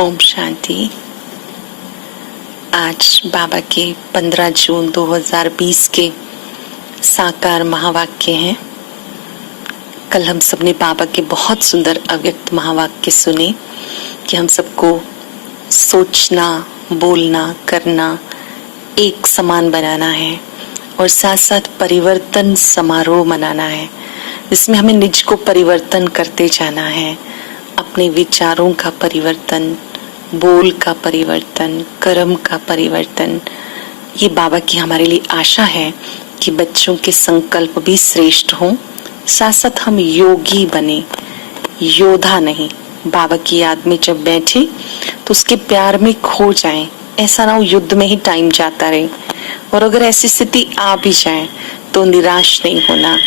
ओम शांति। आज बाबा के 15 जून 2020 के साकार महावाक्य हैं। कल हम सब ने बाबा के बहुत सुंदर अव्यक्त महावाक्य सुने कि हम सबको सोचना, बोलना, करना एक समान बनाना है और साथ साथ परिवर्तन समारोह मनाना है, जिसमें हमें निज को परिवर्तन करते जाना है। अपने विचारों का परिवर्तन, बोल का परिवर्तन, कर्म का परिवर्तन। ये बाबा की हमारे लिए आशा है कि बच्चों के संकल्प भी श्रेष्ठ हों, साथ साथ हम योगी बने, योद्धा नहीं। बाबा की याद में जब बैठे तो उसके प्यार में खो जाएं। ऐसा ना हो युद्ध में ही टाइम जाता रहे। और अगर ऐसी स्थिति आ भी जाए तो निराश नहीं होना,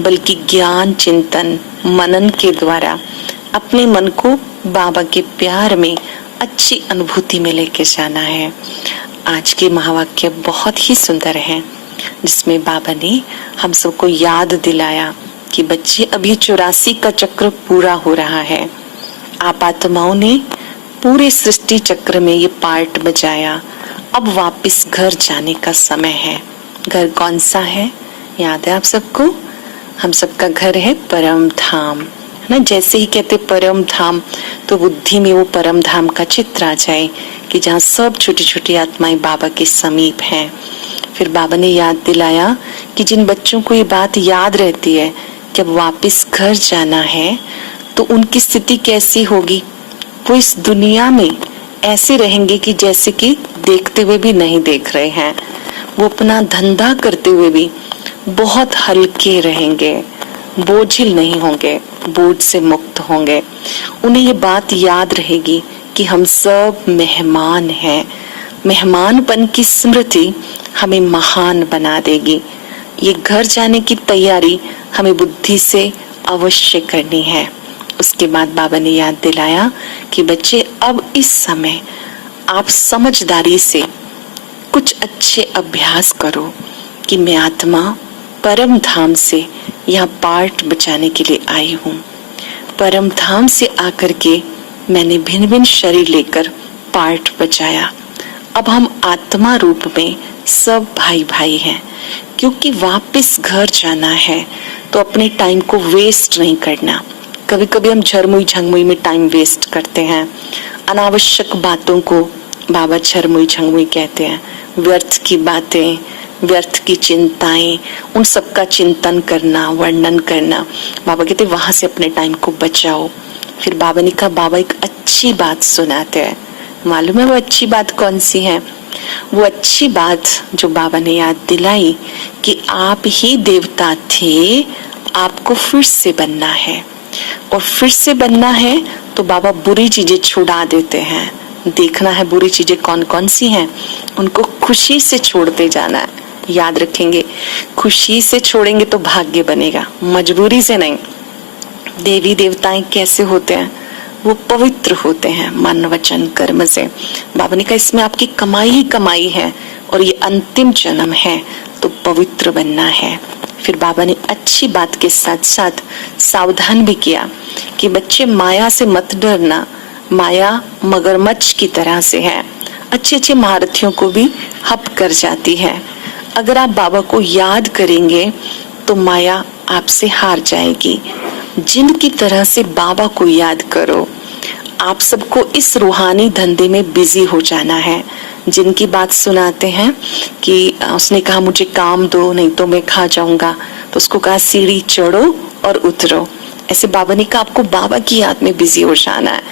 बल्कि ज्ञान, चिंतन, मनन के द्वारा अपने मन को बाबा के प्यार में अच्छी अनुभूति में लेके जाना है। आज के महावाक्य बहुत ही सुंदर हैं, जिसमें बाबा ने हम सबको याद दिलाया कि बच्चे अभी 84 का चक्र पूरा हो रहा है। आप आत्माओं ने पूरे सृष्टि चक्र में ये पार्ट बजाया। अब वापस घर जाने का समय है। घर कौन सा है? याद है आप सबको? हम सबका घर है परम धाम ना। जैसे ही कहते परम धाम तो बुद्धि में वो परम धाम का चित्र आ जाए कि जहाँ सब छोटी छोटी आत्माएं बाबा के समीप हैं। फिर बाबा ने याद दिलाया कि जिन बच्चों को ये बात याद रहती है कि अब वापस घर जाना है तो उनकी स्थिति कैसी होगी। वो इस दुनिया में ऐसे रहेंगे कि जैसे कि देखते हुए भी नहीं देख रहे हैं। वो अपना धंधा करते हुए भी बहुत हल्के रहेंगे, बोझिल नहीं होंगे, बोझ से मुक्त होंगे। उन्हें ये बात याद रहेगी कि हम सब मेहमान हैं। मेहमानपन की स्मृति हमें महान बना देगी। ये घर जाने की तैयारी हमें बुद्धि से अवश्य करनी है। उसके बाद बाबा ने याद दिलाया कि बच्चे अब इस समय आप समझदारी से कुछ अच्छे अभ्यास करो कि मैं आत्मा परम धाम से यहाँ पार्ट बचाने के लिए आई हूँ। परम धाम से आकर के मैंने भिन्न भिन्न शरीर लेकर पार्ट बचाया। अब हम आत्मा रूप में सब भाई भाई हैं, क्योंकि वापस घर जाना है तो अपने टाइम को वेस्ट नहीं करना। कभी कभी हम झरमुई झंगमुई में टाइम वेस्ट करते हैं। अनावश्यक बातों को बाबा झरमुई झंगमुई कहते हैं। व्यर्थ की बातें, व्यर्थ की चिंताएं, उन सब का चिंतन करना, वर्णन करना। बाबा कहते वहां से अपने टाइम को बचाओ। फिर बाबा ने कहा बाबा एक अच्छी बात सुनाते हैं। मालूम है वो अच्छी बात कौन सी है? वो अच्छी बात जो बाबा ने याद दिलाई कि आप ही देवता थे, आपको फिर से बनना है। और फिर से बनना है तो बाबा बुरी चीजें छुड़ा देते हैं। देखना है बुरी चीजें कौन कौन सी हैं, उनको खुशी से छोड़ते जाना है। याद रखेंगे, खुशी से छोड़ेंगे तो भाग्य बनेगा, मजबूरी से नहीं। देवी देवताएं कैसे होते हैं? वो पवित्र होते हैं मन वचन कर्म से। बाबा ने कहा इसमें आपकी कमाई ही कमाई है और ये अंतिम जन्म है तो पवित्र बनना है। फिर बाबा ने अच्छी बात के साथ साथ सावधान भी किया कि बच्चे माया से मत डरना। माया मगरमच्छ की तरह से है, अच्छे अच्छे महारथियों को भी हप कर जाती है। अगर आप बाबा को याद करेंगे तो माया आपसे हार जाएगी। जिनकी तरह से बाबा को याद करो। आप सबको इस रूहानी धंधे में बिजी हो जाना है। जिनकी बात सुनाते हैं कि उसने कहा मुझे काम दो नहीं तो मैं खा जाऊंगा, तो उसको कहा सीढ़ी चढ़ो और उतरो। ऐसे बाबा ने कहा आपको बाबा की याद में बिजी हो जाना है।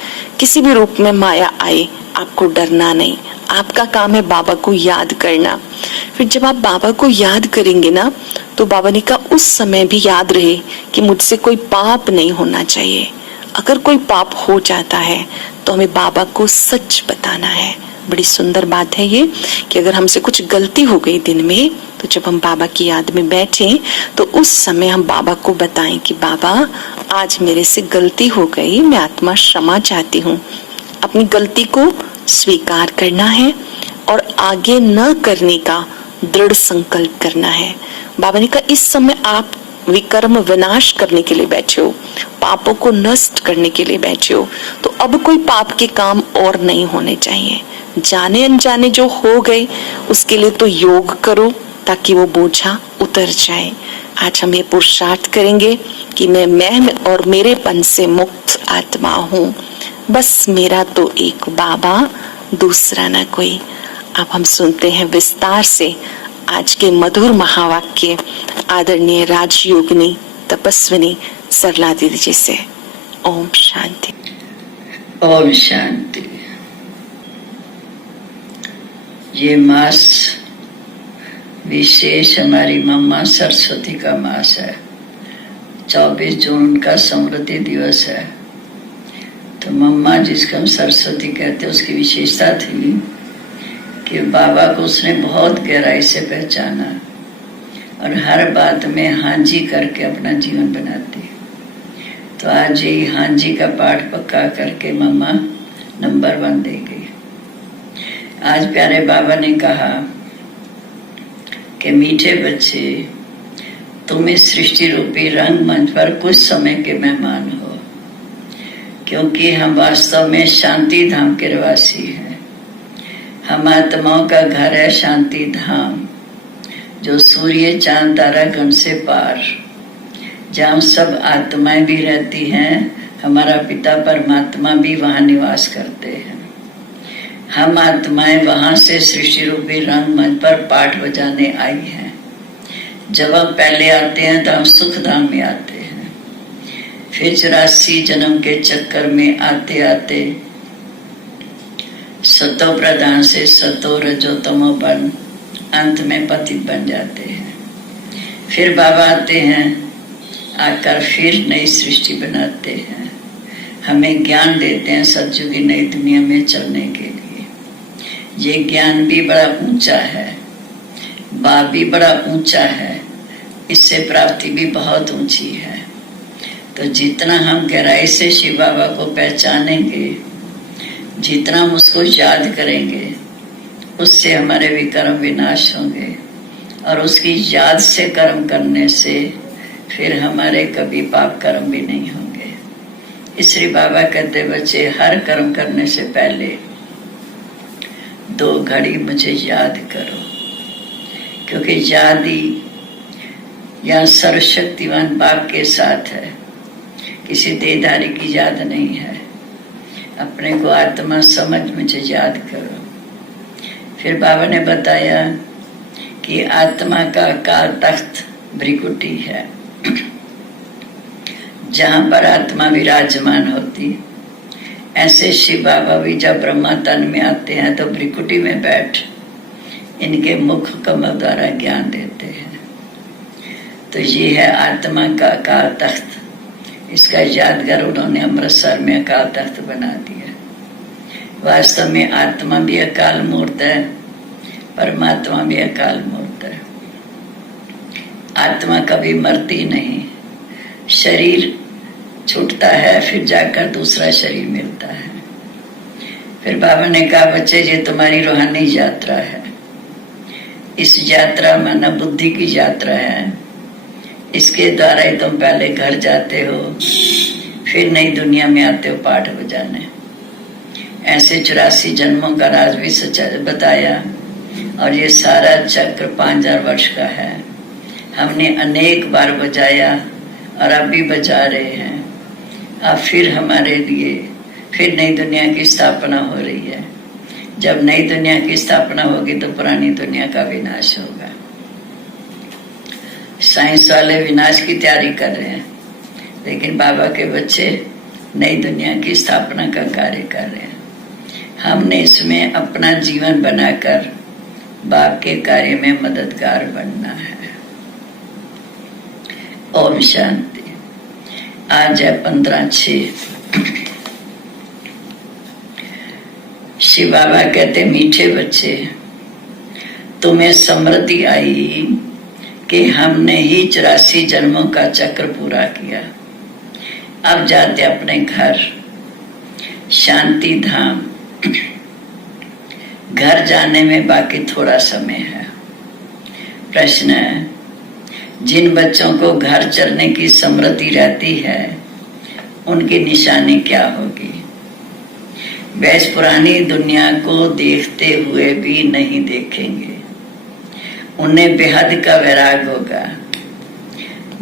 किसी भी रूप में माया आए आपको डरना नहीं, आपका काम है बाबा को याद करना। फिर जब आप बाबा को याद करेंगे ना तो बाबा ने कहा उस समय भी याद रहे कि मुझसे कोई पाप नहीं होना चाहिए। अगर कोई पाप हो जाता है तो हमें बाबा को सच बताना है। बड़ी सुंदर बात है ये कि अगर हमसे कुछ गलती हो गई दिन में तो जब हम बाबा की याद में बैठे तो उस समय हम बाबा को बताएं कि बाबा आज मेरे से गलती हो गई, मैं आत्मा क्षमा चाहती हूँ। अपनी गलती को स्वीकार करना है और आगे न करने का दृढ़ संकल्प करना है। बाबा ने कहा इस समय आप विकर्म विनाश करने के लिए बैठे हो, पापों को नष्ट करने के लिए बैठे हो, तो अब कोई पाप के काम और नहीं होने चाहिए। जाने अनजाने जो हो गए उसके लिए तो योग करो ताकि वो बोझा उतर जाए। आज हम ये पुरुषार्थ करेंगे कि मैं और मेरेपन से मुक्त आत्मा हूँ, बस मेरा तो एक बाबा, दूसरा ना कोई। अब हम सुनते हैं विस्तार से आज के मधुर महावाक्य आदरणीय राजयोगिनी तपस्विनी सरला दीदी जी से। ओम शांति। ओम शांति। ये मास विशेष हमारी मम्मा सरस्वती का मास है। 24 जून का स्मृति दिवस है। तो मम्मा जिसको हम सरस्वती कहते हैं, उसकी विशेषता थी कि बाबा को उसने बहुत गहराई से पहचाना और हर बात में हाँ जी करके अपना जीवन बनाती। तो आज ये हाँ जी का पाठ पक्का करके मम्मा नंबर 1 दे गई। आज प्यारे बाबा ने कहा कि मीठे बच्चे, तुम इस सृष्टि रूपी रंगमंच पर कुछ समय के मेहमान हो, क्योंकि हम वास्तव में शांति धाम के निवासी हैं। हम आत्माओं का घर है शांति धाम, जो सूर्य चांद तारा गण से पार, जहाँ सब आत्माएं भी रहती हैं। हमारा पिता परमात्मा भी वहाँ निवास करते हैं। हम आत्माएं वहाँ से सृष्टि रूपी रंगमंच पर पाठ बजाने आई हैं। जब हम पहले आते हैं तो हम सुख धाम में आते हैं, फिर 84 जन्म के चक्कर में आते आते सतो प्रधान से सतो रजो तमो बन अंत में पतित बन जाते हैं। फिर बाबा आते हैं, आकर फिर नई सृष्टि बनाते हैं, हमें ज्ञान देते हैं सतयुग की नई दुनिया में चलने के लिए। ये ज्ञान भी बड़ा ऊंचा है, बाप भी बड़ा ऊंचा है, इससे प्राप्ति भी बहुत ऊंची है। तो जितना हम गहराई से शिव बाबा को पहचानेंगे, जितना हम उसको याद करेंगे, उससे हमारे विकर्म विनाश होंगे। और उसकी याद से कर्म करने से फिर हमारे कभी पाप कर्म भी नहीं होंगे। इसलिए बाबा कहते बच्चे, हर कर्म करने से पहले 2 घड़ी मुझे याद करो, क्योंकि याद ही या सर्वशक्तिवान बाप के साथ है, किसी देहधारी की याद नहीं है। अपने को आत्मा समझ मुझे याद करो। फिर बाबा ने बताया कि आत्मा का काल तख्त भ्रिकुटी है, जहां पर आत्मा विराजमान होती। ऐसे शिव बाबा भी जब ब्रह्मा तन में आते हैं तो भ्रिकुटी में बैठ इनके मुख कमल द्वारा ज्ञान देते हैं। तो ये है आत्मा का अकाल तख्त। इसका यादगार उन्होंने अमृतसर में अकाल तख्त बना दिया। वास्तव में आत्मा भी अकाल मूर्त है, परमात्मा भी अकाल मूर्त है। आत्मा कभी मरती नहीं, शरीर छूटता है, फिर जाकर दूसरा शरीर मिलता है। फिर बाबा ने कहा, बच्चे ये तुम्हारी रूहानी यात्रा है। इस यात्रा माना बुद्धि की यात्रा है। इसके द्वारा ही तुम पहले घर जाते हो, फिर नई दुनिया में आते हो पाठ बजाने। ऐसे 84 जन्मों का राज भी सच्चा बताया। और ये सारा चक्र 5000 वर्ष का है। हमने अनेक बार बजाया और अब भी बजा रहे हैं। अब फिर हमारे लिए फिर नई दुनिया की स्थापना हो रही है। जब नई दुनिया की स्थापना होगी तो पुरानी दुनिया का विनाश होगा। साइंस वाले विनाश की तैयारी कर रहे हैं, लेकिन बाबा के बच्चे नई दुनिया की स्थापना का कार्य कर रहे हैं। हमने इसमें अपना जीवन बनाकर बाप के कार्य में मददगार बनना है। ओम शांति। आज है 15/6। शिव बाबा कहते, मीठे बच्चे, तुम्हें समृद्धि आई कि हमने ही 84 जन्मों का चक्र पूरा किया। अब जाते अपने घर शांति धाम। घर जाने में बाकी थोड़ा समय है। प्रश्न है, जिन बच्चों को घर चलने की समृद्धि रहती है उनकी निशानी क्या होगी? वे इस पुरानी दुनिया को देखते हुए भी नहीं देखेंगे। उन्हें बेहद का वैराग होगा।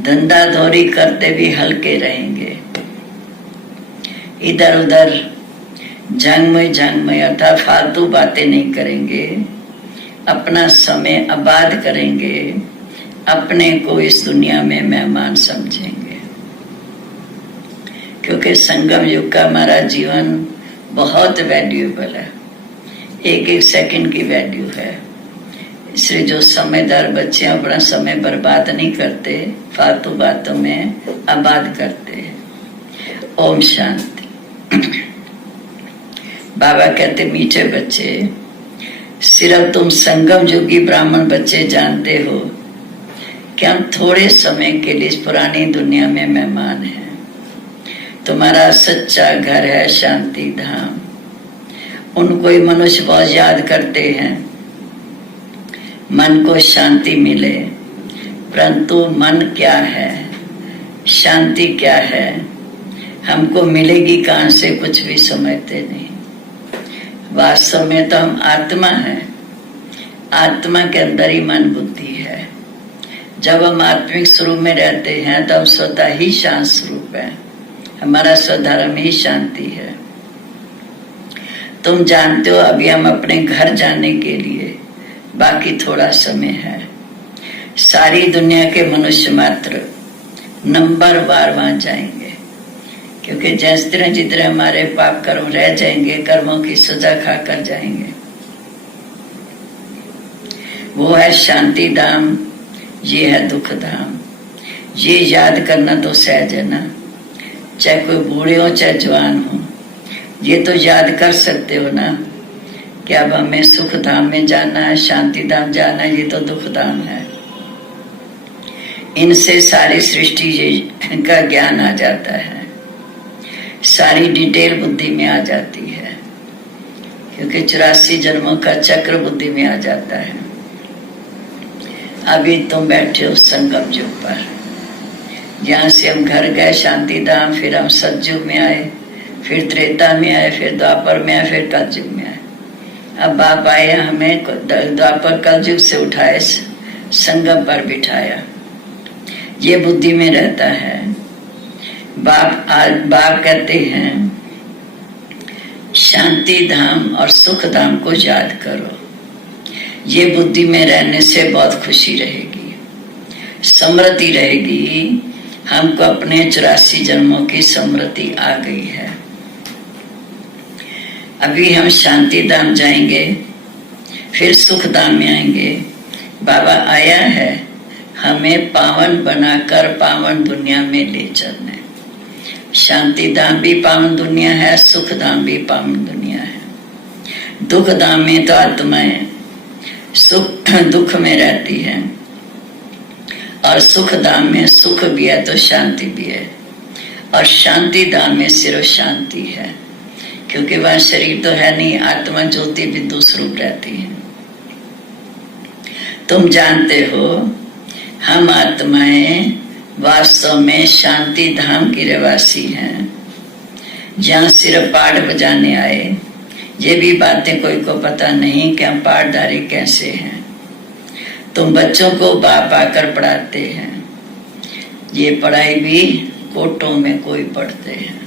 धंधा दौरी करते भी हल्के रहेंगे। इधर उधर झंगमय अर्थात फालतू बातें नहीं करेंगे। अपना समय आबाद करेंगे। अपने को इस दुनिया में मेहमान समझेंगे। क्योंकि संगम युग का हमारा जीवन बहुत वैल्यूएबल है। एक एक सेकंड की वैल्यू है। इसलिए जो समझदार बच्चे अपना समय बर्बाद नहीं करते, फालतू बातों में आबाद करते हैं। ओम शांति। बाबा कहते मीठे बच्चे, सिर्फ तुम संगम युगी ब्राह्मण बच्चे जानते हो कि हम थोड़े समय के लिए इस पुरानी दुनिया में मेहमान हैं। तुम्हारा सच्चा घर है शांति धाम। उनको ही मनुष्य बहुत याद करते हैं, मन को शांति मिले। परंतु मन क्या है, शांति क्या है, हमको मिलेगी कहां से, कुछ भी समझते नहीं। वास्तव में तो हम आत्मा है। आत्मा के अंदर ही मन बुद्धि है। जब हम आत्मिक स्वरूप में रहते हैं तो हम स्वतः ही शांत स्वरूप है। हमारा स्वधर्म ही शांति है। तुम जानते हो अभी हम अपने घर जाने के लिए बाकी थोड़ा समय है। सारी दुनिया के मनुष्य मात्र नंबरवार वहां जाएंगे, क्योंकि जितने हमारे पाप कर्म रह जाएंगे, कर्मों की सजा खाकर जाएंगे। वो है शांति धाम, ये है दुख धाम। ये याद करना तो सहज है ना। चाहे कोई बूढ़े हो चाहे जवान हो, ये तो याद कर सकते हो ना कि अब हमें सुख धाम में जाना है, शांति धाम जाना है, ये तो दुख धाम है। इनसे सारी सृष्टि का ज्ञान आ जाता है। सारी डिटेल बुद्धि में आ जाती है, क्योंकि 84 जन्मों का चक्र बुद्धि में आ जाता है। अभी तुम बैठे हो संगम युग पर, जहाँ से हम घर गए शांति धाम, फिर हम सतयुग में आए, फिर त्रेता में आए, फिर द्वापर में आए, फिर कलयुग में आए। अब बाप आए, हमें द्वापर कलयुग से उठाए, संगम पर बिठाया। ये बुद्धि में रहता है। बाप कहते हैं शांति धाम और सुख धाम को याद करो। ये बुद्धि में रहने से बहुत खुशी रहेगी, समृद्धि रहेगी। हमको अपने 84 जन्मों की समृद्धि आ गई है। अभी हम शांति धाम जाएंगे, फिर सुख धाम में आएंगे। बाबा आया है हमें पावन बनाकर पावन दुनिया में ले चलने। शांति धाम भी पावन दुनिया है, सुख धाम भी पावन दुनिया है। दुख धाम में तो आत्माएं सुख दुख में रहती है, और सुख धाम में सुख भी है तो शांति भी है। और शांति धाम में सिर्फ शांति है, क्योंकि वह शरीर तो है नहीं, आत्मा ज्योति बिंदु स्वरूप रहती है। तुम जानते हो हम आत्माएं वास्तव में शांति धाम की रहवासी हैं, जहाँ सिर्फ पाठ बजाने आए। ये भी बातें कोई को पता नहीं कि हम पाठधारी कैसे हैं। तुम बच्चों को बाप आकर पढ़ाते हैं। ये पढ़ाई भी कोटों में कोई पढ़ते हैं,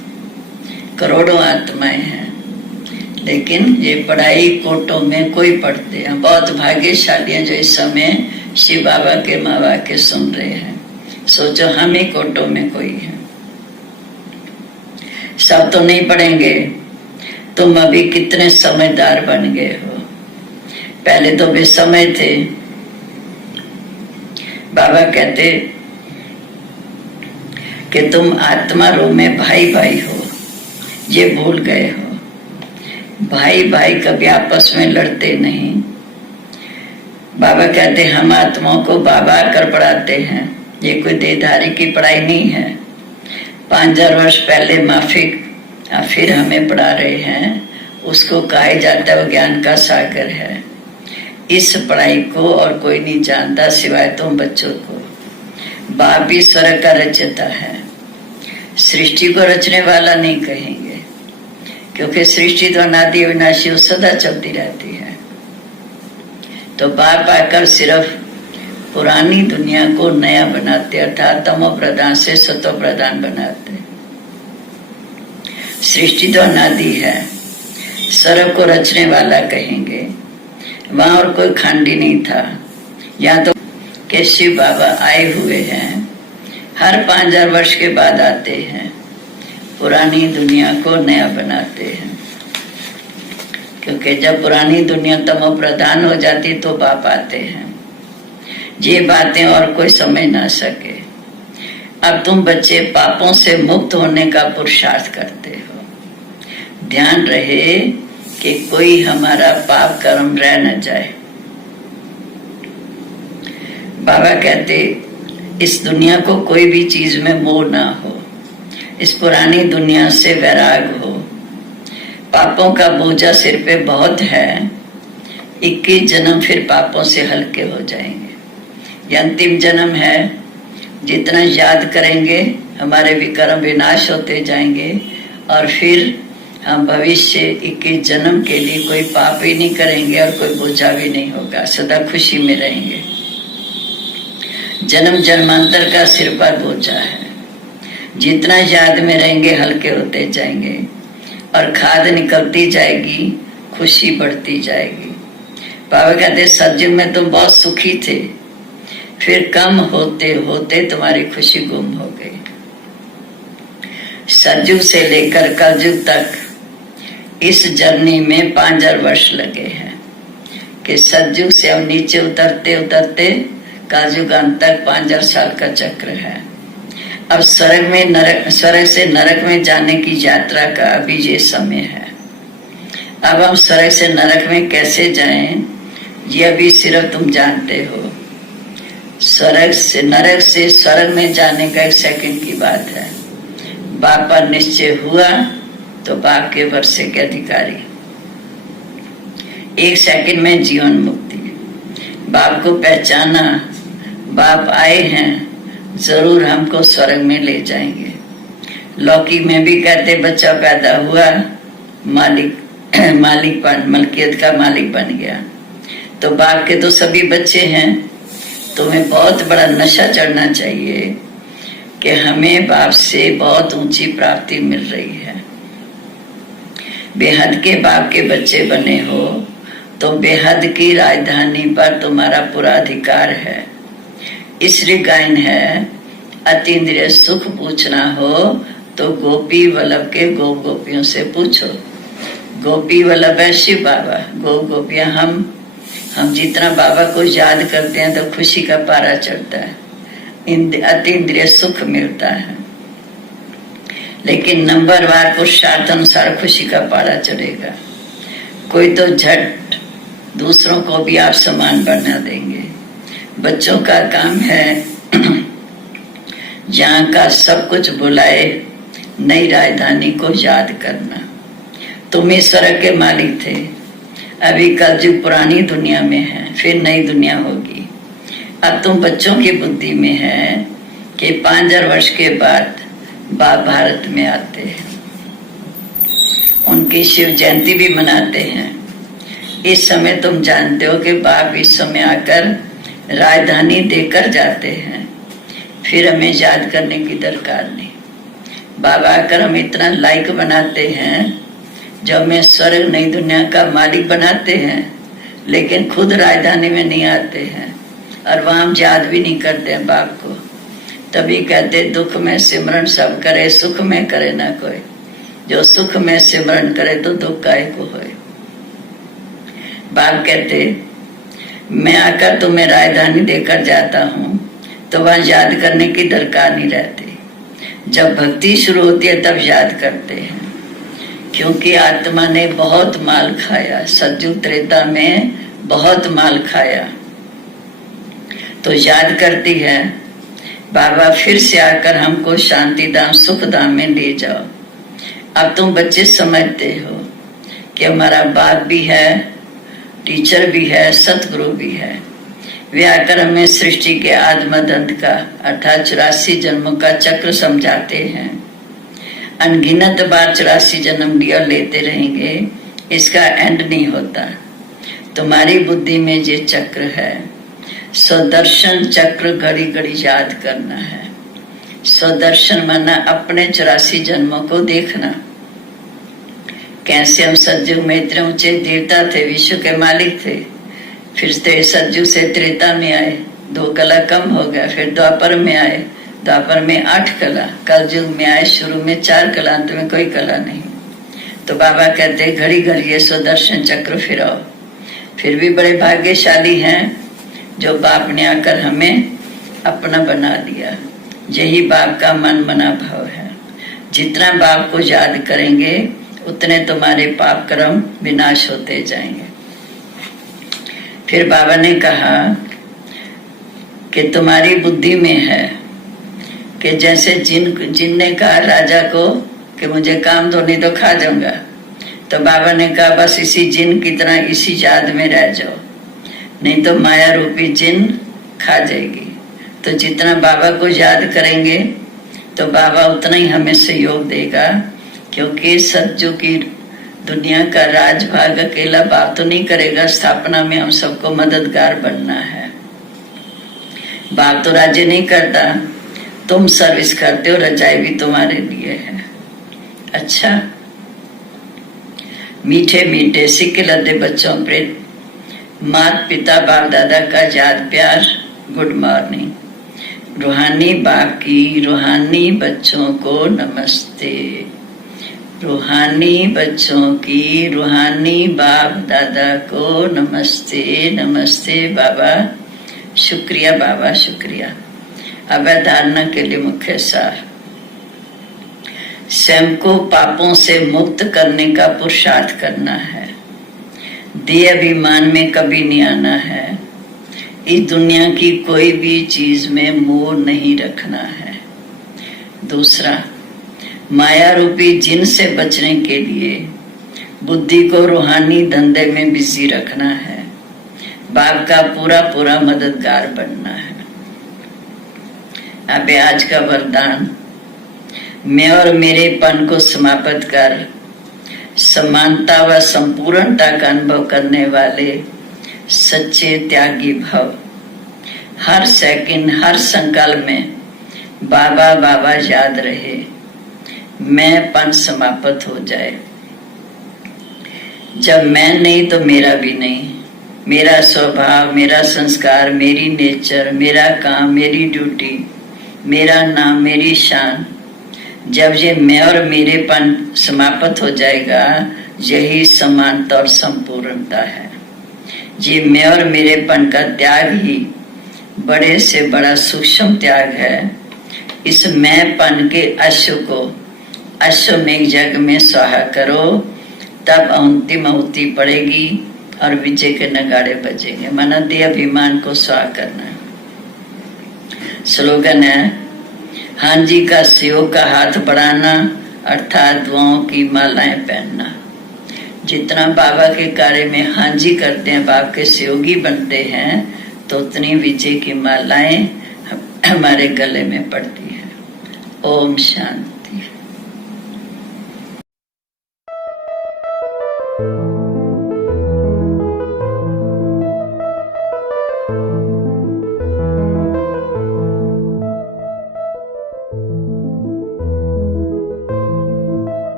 करोड़ों आत्माएं हैं, लेकिन ये पढ़ाई कोटों में कोई पढ़ते हैं। बहुत भाग्यशाली हैं जो इस समय शिव बाबा के माँ वाक्य सुन रहे हैं। सोचो हम ही कोटों में कोई है। सब तो नहीं पढ़ेंगे। तुम अभी कितने समझदार बन गए हो, पहले तो बेसमझ थे। बाबा कहते कि तुम आत्मा रूप में भाई भाई हो, ये भूल गए हो। भाई भाई कभी आपस में लड़ते नहीं। बाबा कहते हम आत्माओं को बाबा आकर पढ़ाते हैं। ये कोई देहधारी की पढ़ाई नहीं है। 5000 वर्ष पहले माफिक फिर हमें पढ़ा रहे हैं। उसको कहा जाता है वो ज्ञान का सागर है। इस पढ़ाई को और कोई नहीं जानता सिवाय तुम बच्चों को। बाप भी स्वर्ग का रचयिता है, सृष्टि को रचने वाला नहीं कहेंगे, क्योंकि सृष्टि तो अनादि अविनाशी वो सदा चलती रहती है। तो बाप आकर सिर्फ पुरानी दुनिया को नया बनाते, अर्थात तमो प्रधान से सतो प्रधान बनाते। सृष्टि तो अनादि है, स्वर्ग को रचने वाला कहेंगे। वहां और कोई खांडी नहीं था, यहाँ तो के शिव बाबा आए हुए हैं, हर 5000 वर्ष के बाद आते हैं, पुरानी दुनिया को नया बनाते हैं। क्योंकि जब पुरानी दुनिया तमो प्रधान हो जाती तो बाप आते हैं। ये बातें और कोई समझ ना सके। अब तुम बच्चे पापों से मुक्त होने का पुरुषार्थ करते हो। ध्यान रहे कि कोई हमारा पाप कर्म रह न जाए। बाबा कहते इस दुनिया को कोई भी चीज में मोह ना हो, इस पुरानी दुनिया से वैराग हो। पापों का बोझा सिर पे बहुत है, 21 जन्म फिर पापों से हल्के हो जाएंगे। ये अंतिम जन्म है, जितना याद करेंगे हमारे विकर्म विनाश होते जाएंगे और फिर हम भविष्य 21 जन्म के लिए कोई पाप ही नहीं करेंगे और कोई बोझा भी नहीं होगा, सदा खुशी में रहेंगे। जन्म जन्मांतर का सिर पर बोझा है, जितना याद में रहेंगे हल्के होते जाएंगे और खाद निकलती जाएगी, खुशी बढ़ती जाएगी। बाबा कहते सतयुग में तुम बहुत सुखी थे, फिर कम होते होते तुम्हारी खुशी गुम हो गई। सतयुग से लेकर कलयुग तक इस जर्नी में 5000 वर्ष लगे हैं कि सतयुग से अब नीचे उतरते उतरते कलयुग अंत तक 5000 साल का चक्र है। अब स्वर्ग से नरक में जाने की यात्रा का अभी ये समय है। अब हम स्वर्ग से नरक में कैसे जाएं, ये अभी सिर्फ तुम जानते हो। नरक से स्वर्ग में जाने का 1 सेकंड की बात है। बाप पर निश्चय हुआ तो बाप के वर्षे के अधिकारी। 1 सेकंड में जीवन मुक्ति। बाप को पहचाना, बाप आए हैं, जरूर हमको स्वर्ग में ले जाएंगे। लौकिक में भी कहते बच्चा पैदा हुआ, मलकियत का मालिक बन गया। तो बाप के तो सभी बच्चे हैं। तुम्हें बहुत बड़ा नशा चढ़ना चाहिए कि हमें बाप से बहुत ऊंची प्राप्ति मिल रही है। बेहद के बाप के बच्चे बने हो तो बेहद की राजधानी पर तुम्हारा पूरा अधिकार है। इसलिए गायन है, अतीन्द्रिय सुख पूछना हो तो गोपी वल्लभ के गो गोपियों से पूछो। गोपी वल्लभ है शिव बाबा, गो गोपियां हम जितना बाबा को याद करते हैं तो खुशी का पारा चढ़ता है, अतीन्द्रिय सुख मिलता है। लेकिन नंबरवार पुरुषार्थ अनुसार खुशी का पारा चढ़ेगा। कोई तो झट दूसरों को भी आप समान बना देंगे। बच्चों का काम है जहाँ का सब कुछ बुलाए नई राजधानी को याद करना। तुम इस स्वर्ग के मालिक थे, अभी कलयुग पुरानी दुनिया में है, फिर नई दुनिया होगी। अब तुम बच्चों की बुद्धि में है कि 5000 वर्ष के बाद बाप भारत में आते हैं, उनकी शिव जयंती भी मनाते हैं। इस समय तुम जानते हो कि बाप इस समय आकर राजधानी देकर जाते हैं, फिर हमें याद करने की दरकार नहीं। बाबा आकर हम इतना लायक बनाते हैं, जो हमें स्वर्ग नई दुनिया का मालिक बनाते हैं, लेकिन खुद राजधानी में नहीं आते हैं और वहां हम याद भी नहीं करते हैं बाप को। तभी कहते दुख में सिमरन सब करे, सुख में करे ना कोई। जो सुख में सिमरन करे तो दुख काहे को होए। बाप कहते मैं आकर तुम्हें राजधानी देकर जाता हूँ तो वहां याद करने की दरकार नहीं रहती। जब भक्ति शुरू होती है तब याद करते हैं, क्योंकि आत्मा ने बहुत माल खाया, सतयुग त्रेता में बहुत माल खाया तो याद करती है। बाबा फिर से आकर हमको शांति धाम सुख धाम में ले जाओ। अब तुम बच्चे समझते हो कि हमारा बाप भी है, टीचर भी है, सतगुरु भी है। वे आकर हमें सृष्टि के आद्मदंत का अर्थात 84 जन्मों का चक्र समझाते हैं। अनगिनत बार 84 जन्म लिया लेते रहेंगे, इसका एंड नहीं होता। तुम्हारी बुद्धि में ये चक्र है, स्वदर्शन चक्र घड़ी घड़ी याद करना है। स्वदर्शन माना अपने 84 जन्मों को देखना। कैसे हम सतयुग में इतने ऊंचे देवता थे, विश्व के मालिक थे, फिर सतयुग से त्रेता में आए, 2 कला कम हो गया, फिर द्वापर में आए, द्वापर में 8 कला, कलयुग में आए, शुरू में 4 कला, अंत में कोई कला नहीं। तो बाबा कहते घड़ी घड़ी ये स्वदर्शन चक्र फिराओ। फिर भी बड़े भाग्यशाली हैं जो बाप ने आकर हमें अपना बना दिया। यही बाप का मन मना भाव है। जितना बाप को याद करेंगे उतने तुम्हारे पाप कर्म विनाश होते जाएंगे। फिर बाबा ने कहा कि तुम्हारी बुद्धि में है कि जैसे जिन ने कहा राजा को कि मुझे काम दो नहीं तो खा जाऊंगा, तो बाबा ने कहा बस इसी जिन की तरह इसी याद में रह जाओ, नहीं तो माया रूपी जिन खा जाएगी। तो जितना बाबा को याद करेंगे तो बाबा उतना ही हमें सहयोग देगा, क्योंकि सतयुग की दुनिया का राजभाग अकेला बाप तो नहीं करेगा। स्थापना में हम सबको मददगार बनना है। बाप तो राज्य नहीं करता, तुम सर्विस करते हो, रजाई भी तुम्हारे लिए है। अच्छा, मीठे मीठे सिक्के लद्दे बच्चों पर माता पिता बाप दादा का याद प्यार, गुड मॉर्निंग। रूहानी बाप की रूहानी बच्चों को नमस्ते। रूहानी बच्चों की रूहानी बाप दादा को नमस्ते। नमस्ते बाबा, शुक्रिया बाबा, शुक्रिया। अब धारणा के लिए मुख्य सार, स्वयं को पापों से मुक्त करने का पुरुषार्थ करना है। देह अभिमान में कभी नहीं आना है। इस दुनिया की कोई भी चीज में मोह नहीं रखना है। दूसरा, माया रूपी जिन से बचने के लिए बुद्धि को रूहानी धंधे में बिजी रखना है। बाप का पूरा पूरा मददगार बनना है। अब आज का वरदान, मैं और मेरेपन को समाप्त कर समानता व संपूर्णता का अनुभव करने वाले सच्चे त्यागी भव। हर सेकंड हर संकल्प में बाबा बाबा याद रहे, मैंपन समाप्त हो जाए। जब मैं नहीं तो मेरा भी नहीं। मेरा स्वभाव, मेरा संस्कार, मेरी नेचर, मेरा काम, मेरी ड्यूटी, मेरा नाम, मेरी शान, जब ये मैं और मेरेपन समाप्त हो जाएगा, यही समानता और संपूर्णता है। ये मैं और मेरेपन का त्याग ही बड़े से बड़ा सूक्ष्म त्याग है। इस मैंपन के अश्व को अश्वमेघ जग में स्वाहा करो, तब अंतिम आहुति पड़ेगी और विजय के नगाड़े बजेंगे। माना देह अभिमान को स्वाहा करना है। स्लोगन है, हाँ जी का सहयोग का हाथ बढ़ाना, अर्थात दुआओं की मालाएं पहनना। जितना बाबा के कार्य में हाँ जी करते हैं, बाप के सहयोगी बनते हैं, तो उतनी विजय की मालाएं हमारे गले में पड़ती है। ओम शांति।